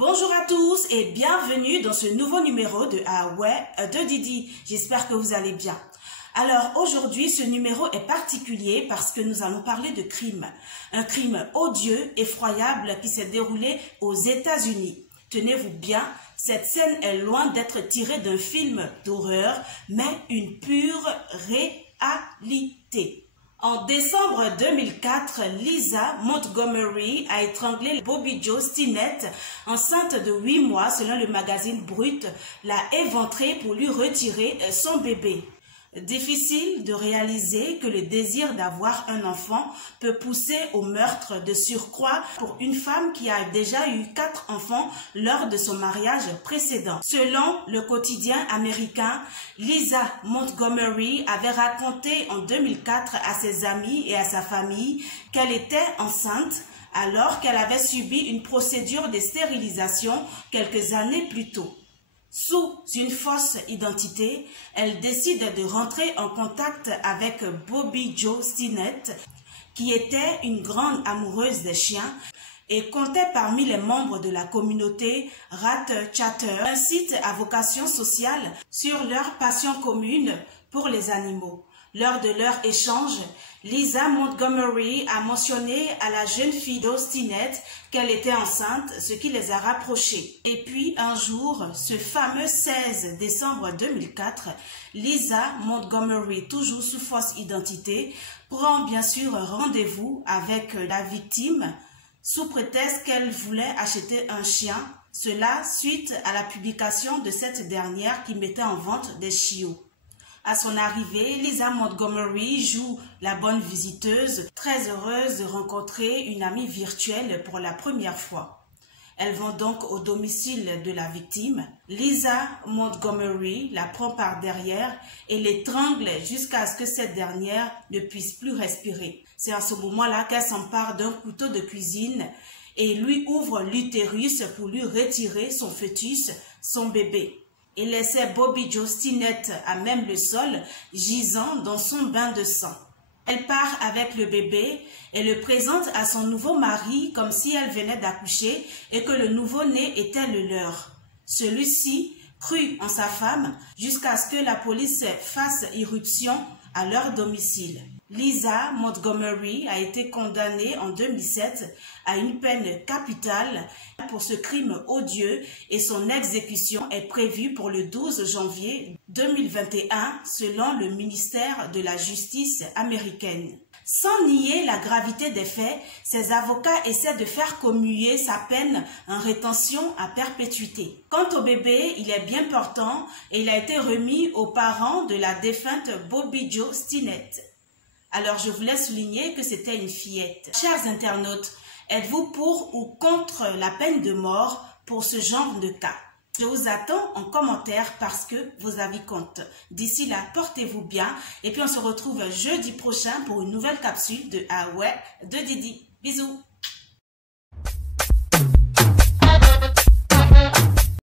Bonjour à tous et bienvenue dans ce nouveau numéro de Ah ouais de Didi. J'espère que vous allez bien. Alors aujourd'hui, ce numéro est particulier parce que nous allons parler de crime. Un crime odieux, effroyable qui s'est déroulé aux États-Unis. Tenez-vous bien, cette scène est loin d'être tirée d'un film d'horreur, mais une pure réalité. En décembre 2004, Lisa Montgomery a étranglé Bobby Jo Stinnett, enceinte de 8 mois selon le magazine Brut, l'a éventrée pour lui retirer son bébé. Difficile de réaliser que le désir d'avoir un enfant peut pousser au meurtre, de surcroît pour une femme qui a déjà eu 4 enfants lors de son mariage précédent. Selon le quotidien américain, Lisa Montgomery avait raconté en 2004 à ses amis et à sa famille qu'elle était enceinte alors qu'elle avait subi une procédure de stérilisation quelques années plus tôt. Sous une fausse identité, elle décide de rentrer en contact avec Bobby Jo Stinnett, qui était une grande amoureuse des chiens et comptait parmi les membres de la communauté Rat Chatter, un site à vocation sociale sur leur passion commune pour les animaux. Lors de leur échange, Lisa Montgomery a mentionné à la jeune fille Stinnett qu'elle était enceinte, ce qui les a rapprochés. Et puis un jour, ce fameux 16 décembre 2004, Lisa Montgomery, toujours sous fausse identité, prend bien sûr rendez-vous avec la victime sous prétexte qu'elle voulait acheter un chien. Cela suite à la publication de cette dernière qui mettait en vente des chiots. À son arrivée, Lisa Montgomery joue la bonne visiteuse, très heureuse de rencontrer une amie virtuelle pour la première fois. Elles vont donc au domicile de la victime. Lisa Montgomery la prend par derrière et l'étrangle jusqu'à ce que cette dernière ne puisse plus respirer. C'est à ce moment-là qu'elle s'empare d'un couteau de cuisine et lui ouvre l'utérus pour lui retirer son fœtus, son bébé. Et laissait Bobby Jo Stinnett à même le sol, gisant dans son bain de sang. Elle part avec le bébé et le présente à son nouveau mari comme si elle venait d'accoucher et que le nouveau-né était le leur. Celui-ci crut en sa femme jusqu'à ce que la police fasse irruption à leur domicile. Lisa Montgomery a été condamnée en 2007 à une peine capitale pour ce crime odieux et son exécution est prévue pour le 12 janvier 2021 selon le ministère de la Justice américaine. Sans nier la gravité des faits, ses avocats essaient de faire commuer sa peine en rétention à perpétuité. Quant au bébé, il est bien portant et il a été remis aux parents de la défunte Bobby Jo Stinnett. Alors je voulais souligner que c'était une fillette. Chers internautes, êtes-vous pour ou contre la peine de mort pour ce genre de cas? Je vous attends en commentaire parce que vos avis comptent. D'ici là, portez-vous bien et puis on se retrouve jeudi prochain pour une nouvelle capsule de Ah ouais de Didi. Bisous!